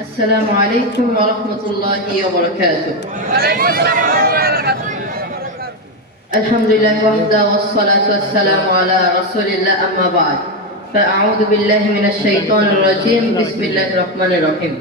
السلام عليكم ورحمة الله وبركاته الحمد لله وحده والصلاة والسلام على رسول الله أما بعد فأعوذ بالله من الشيطان الرجيم بسم الله الرحمن الرحيم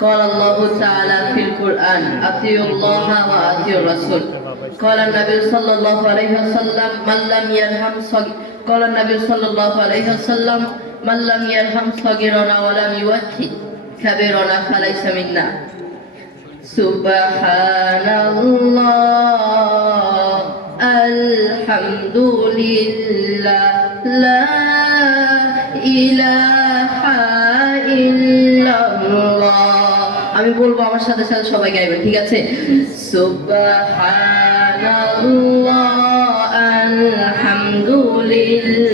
قال الله تعالى في القرآن أطيعوا الله وأطيعوا الرسول قال النبي صلى الله عليه وسلم من لم يرحم صغ... قال النبي صلى الله عليه وسلم من لم يرحم صغيرنا ولم يوحد كبيرنا فليس منا سبحان الله الحمد لله لا إله إلا الله আমি বলবো আমার সাথে সাথে সবাই গাইবেন ঠিক আছে সুবহানাল্লাহ আলহামদুলিল্লাহ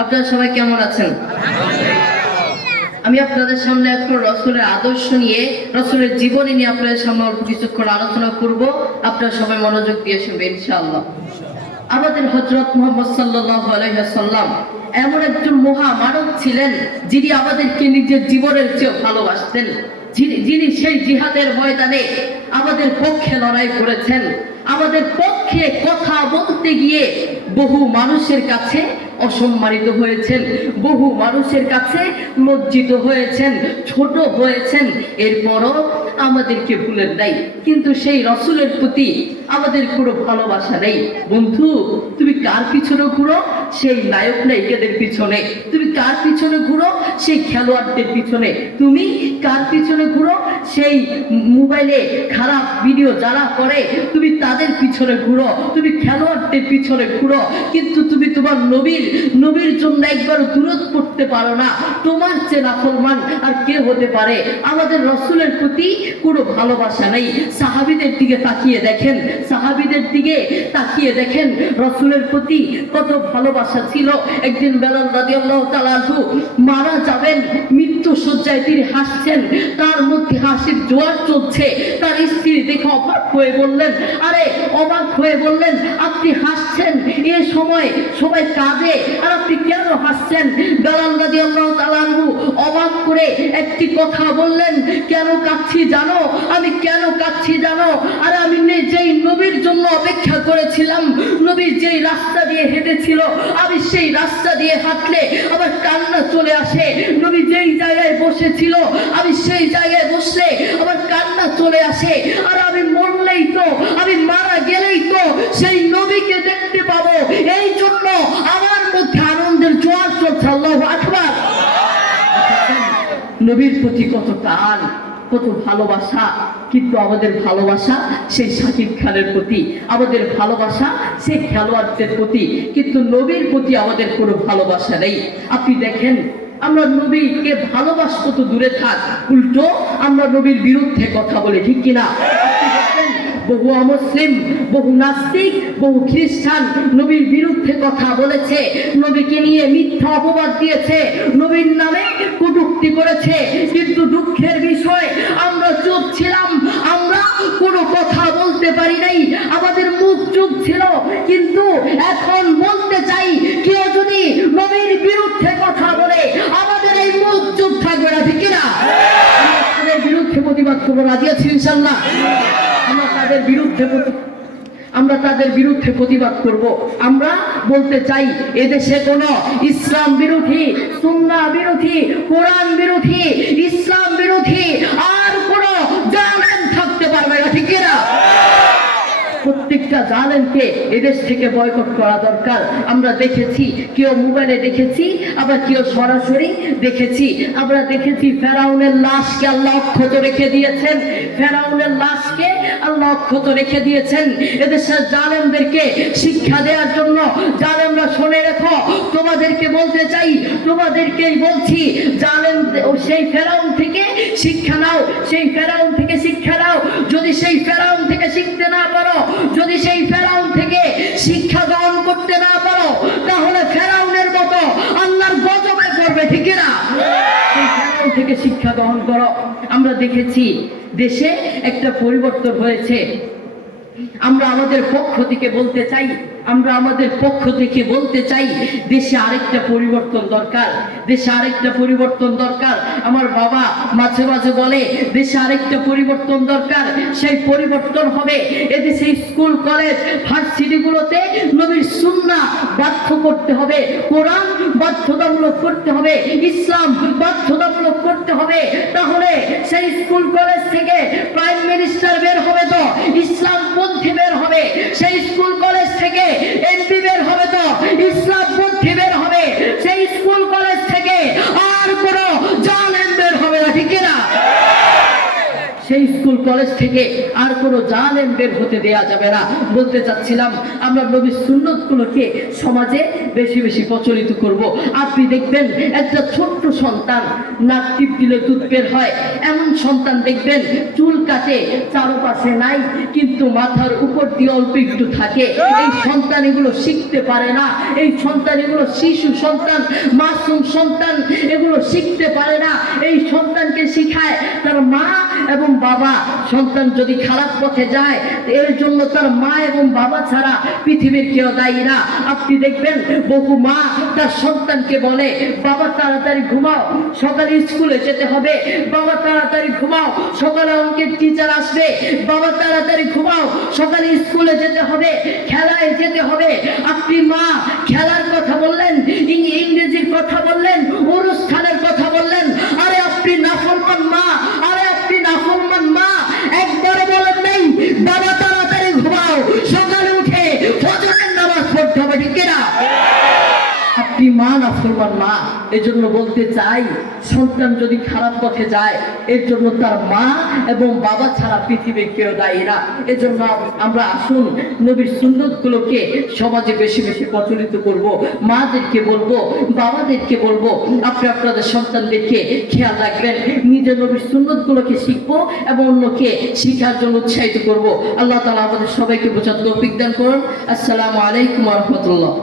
আপনারা সবাই কেমন আছেন? আমি আপনাদের সামনে এখন রসুলের আদর্শ নিয়ে, রসুলের জীবনী নিয়ে আপনাদের সামনে অল্প কিছুক্ষণ আলোচনা করব। আপনারা সবাই মনোযোগ দিয়ে শুনবেন, ইনশাআল্লাহ। আমাদের হজরত মোহাম্মদ সাল্লাহ আলহাম এমন একজন মহামানব ছিলেন যিনি আমাদেরকে নিজের জীবনের চেয়ে ভালোবাসতেন। যিনি সেই জিহাদের ময়দানে আমাদের পক্ষে লড়াই করেছেন। আমাদের পক্ষে কথা বলতে গিয়ে বহু মানুষের কাছে অসম্মানিত হয়েছেন। বহু মানুষের কাছে লজ্জিত হয়েছেন, ছোট হয়েছেন। এরপরও আমাদেরকে ভুলেন নাই। কিন্তু সেই রসুলের প্রতি আমাদের কোনো ভালোবাসা নেই। বন্ধু, তুমি কার পিছনে ঘুরো? সেই নায়ক নায়িকাদের পিছনে। তুমি কার পিছনে ঘুরো? সেই খেলোয়াড়দের পিছনে। তুমি কার পিছনে ঘুরো? সেই মোবাইলে খারাপ ভিডিও যারা করে, তুমি তাদের পিছনে ঘুরো। তুমি খেলোয়াড়দের পিছনে ঘুরো। কিন্তু তুমি তোমার নবীর নবীর জন্য একবার দূরত করতে পারো না। তোমার চেয়ে নাফরমান আর কে হতে পারে? আমাদের রসুলের প্রতি কোনো ভালোবাসা নেই। সাহাবিদের দিকে তাকিয়ে দেখেন। সাহাবিদের দিকে তাকিয়ে দেখেন রসুলের প্রতি কত ভালোবাসা ছিল। একদিন বেলাল রাজি আল্লাহ তালাহু মারা যাবেন মৃত্যু শয্যায় তিনি হাসছেন। তার মধ্যে হাসির জোয়ার চলছে। তার স্ত্রী দেখে অবাক হয়ে বললেন, আরে, অবাক হয়ে বললেন, আপনি হাসছেন? এ সময় সবাই কাঁদে, আর আপনি কেন হাসছেন? বেলাল রাজি অবাক করে একটি কথা বললেন, কেন কাঁদছি জানো? আমি কেন কাঁদছি জানো? আর আমি যেই নবীর জন্য অপেক্ষা করেছিলাম। নবী যেই রাস্তা দিয়ে হেঁটেছিল, আমি সেই রাস্তা দিয়ে হাঁটলে আমার কান্না চলে আসে। নবী যেই জায়গায় বসেছিল, আমি সেই জায়গায় বসলে আমার কান্না চলে আসে। আর আমি মরলেই তো, আমি মারা গেলেই তো সেই নবীকে নবীর প্রতি কত টান কত ভালোবাসা, কিন্তু আমাদের ভালোবাসা সেই শাকিব খানের প্রতি, আমাদের ভালোবাসা সেই খেলোয়াড়দের প্রতি, কিন্তু নবীর প্রতি আমাদের কোনো ভালোবাসা নেই। আপনি দেখেন, আমরা নবীকে ভালোবাসবো তো দূরে থাক, উল্টো আমরা নবীর বিরুদ্ধে কথা বলি, ঠিক কিনা? বহু অমুসলিম, বহু নাস্তিক, বহু খ্রিস্টান নবীর বিরুদ্ধে কথা বলেছে, নবীকে নিয়ে মিথ্যা অপবাদ দিয়েছে, নবীর নামে কটুক্তি করেছে। কিন্তু দুঃখের বিষয়, আমরা চুপ ছিলাম, আমরা কোনো কথা বলতে পারি নাই, আমাদের মুখ চুপ ছিল, কিন্তু এখন বলতে চাই কেউ রাজি আছি ইনশাল্লাহ আমরা তাদের বিরুদ্ধে আমরা তাদের বিরুদ্ধে প্রতিবাদ করব। আমরা বলতে চাই, এদেশে কোনো ইসলাম বিরোধী, সুন্না বিরোধী, কোরআন বিরোধী, ইসলাম বিরোধী আর প্রত্যেকটা জালেমকে এদেশ থেকে বয়কট করা দরকার। আমরা দেখেছি, কেউ মোবাইলে দেখেছি, আবার কেউ সরাসরি দেখেছি। আমরা দেখেছি ফেরাউনের লাশকে আল্লাহ অক্ষত রেখে দিয়েছেন। ফেরাউনের লাশকে আল্লাহ অক্ষত রেখে দিয়েছেন। এদেশের জালেমদেরকে শিক্ষা দেওয়ার জন্য জালেমরা, শুনে রেখো, তোমাদেরকে বলতে চাই, তোমাদেরকেই বলছি, জালেম সেই ফেরাউন থেকে শিক্ষা নাও, সেই ফেরাউন থেকে শিক্ষা নাও। যদি সেই ফেরাউন থেকে শিখতে না শিক্ষা গ্রহণ করো। আমরা দেখেছি দেশে একটা পরিবর্তন হয়েছে। আমরা আমাদের পক্ষ থেকে বলতে চাই আমরা আমাদের পক্ষ থেকে বলতে চাই, দেশে আরেকটা পরিবর্তন দরকার, দেশে আরেকটা পরিবর্তন দরকার। আমার বাবা মাঝে মাঝে বলে, দেশে আরেকটা পরিবর্তন দরকার, সেই পরিবর্তন হবে এদেশে স্কুল, কলেজ, ভার্সিটিগুলোতে নবীর সুন্না বাধ্য করতে হবে, কোরআন বাধ্যতামূলক করতে হবে, ইসলাম বাধ্যতামূলক করতে হবে। তাহলে সেই স্কুল, কলেজ থেকে প্রাইম মিনিস্টার বের হবে তো, ইসলাম পন্থী বের হবে। সেই স্কুল, কলেজ থেকে সেই স্কুল, কলেজ থেকে আর হবে না সেই স্কুল, কলেজ থেকে আর কোনো যাবে না। বলতে চাচ্ছিলাম, আমরা নবীর সুন্নতগুলোকে সমাজে বেশি বেশি প্রচলিত করব। আপনি দেখবেন, একটা ছোট্ট সন্তান নাক টিপ দিলে দুধ বের হয়। এমন সন্তান দেখবেন, চুল কাটে, চারপাশে নাই, কিন্তু মাথার উপর দিয়ে অল্প একটু থাকে। এই সন্তান এগুলো শিখতে পারে না। এই সন্তান এগুলো শিশু সন্তান, মাসুম সন্তান, এগুলো শিখতে পারে না। এই সন্তানকে শিখায় তার মা এবং বাবা। সন্তান যদি খারাপ পথে যায়, এর জন্য তার মা এবং বাবা ছাড়া পৃথিবীর কেউ দায়ী না। আপনি দেখবেন বহু মা তার সন্তানকে বলে, বাবা, তাড়াতাড়ি ঘুমাও, সকালে স্কুলে যেতে হবে। বাবা, তাড়াতাড়ি ঘুমাও, সকালে অঙ্কের টিচার আসবে। বাবা, তাড়াতাড়ি ঘুমাও, সকালে স্কুলে যেতে হবে, খেলায় যেতে হবে। আপনি মা, খেলার কথা বললেন ইংরেজির কথা বললেন মা মা, এজন্য বলতে চাই, সন্তান যদি খারাপ পথে যায় এর জন্য তার মা এবং বাবা ছাড়া পৃথিবীর কেউ দায়ী না। এজন্য আমরা আসুন, নবীর সুন্নতগুলোকে সমাজে বেশি বেশি প্রচলিত করব। মাদেরকে বলব, বাবাদেরকে বলব, আপনি আপনাদের সন্তানদেরকে খেয়াল রাখবেন, নিজের নবীর সুন্নতগুলোকে শিখব এবং অন্যকে শিখার জন্য উৎসাহিত করব। আল্লাহ তালা আমাদের সবাইকে বোঝার তৌফিক দান করুন। আসসালামু আলাইকুম রহমতুল্লাহ।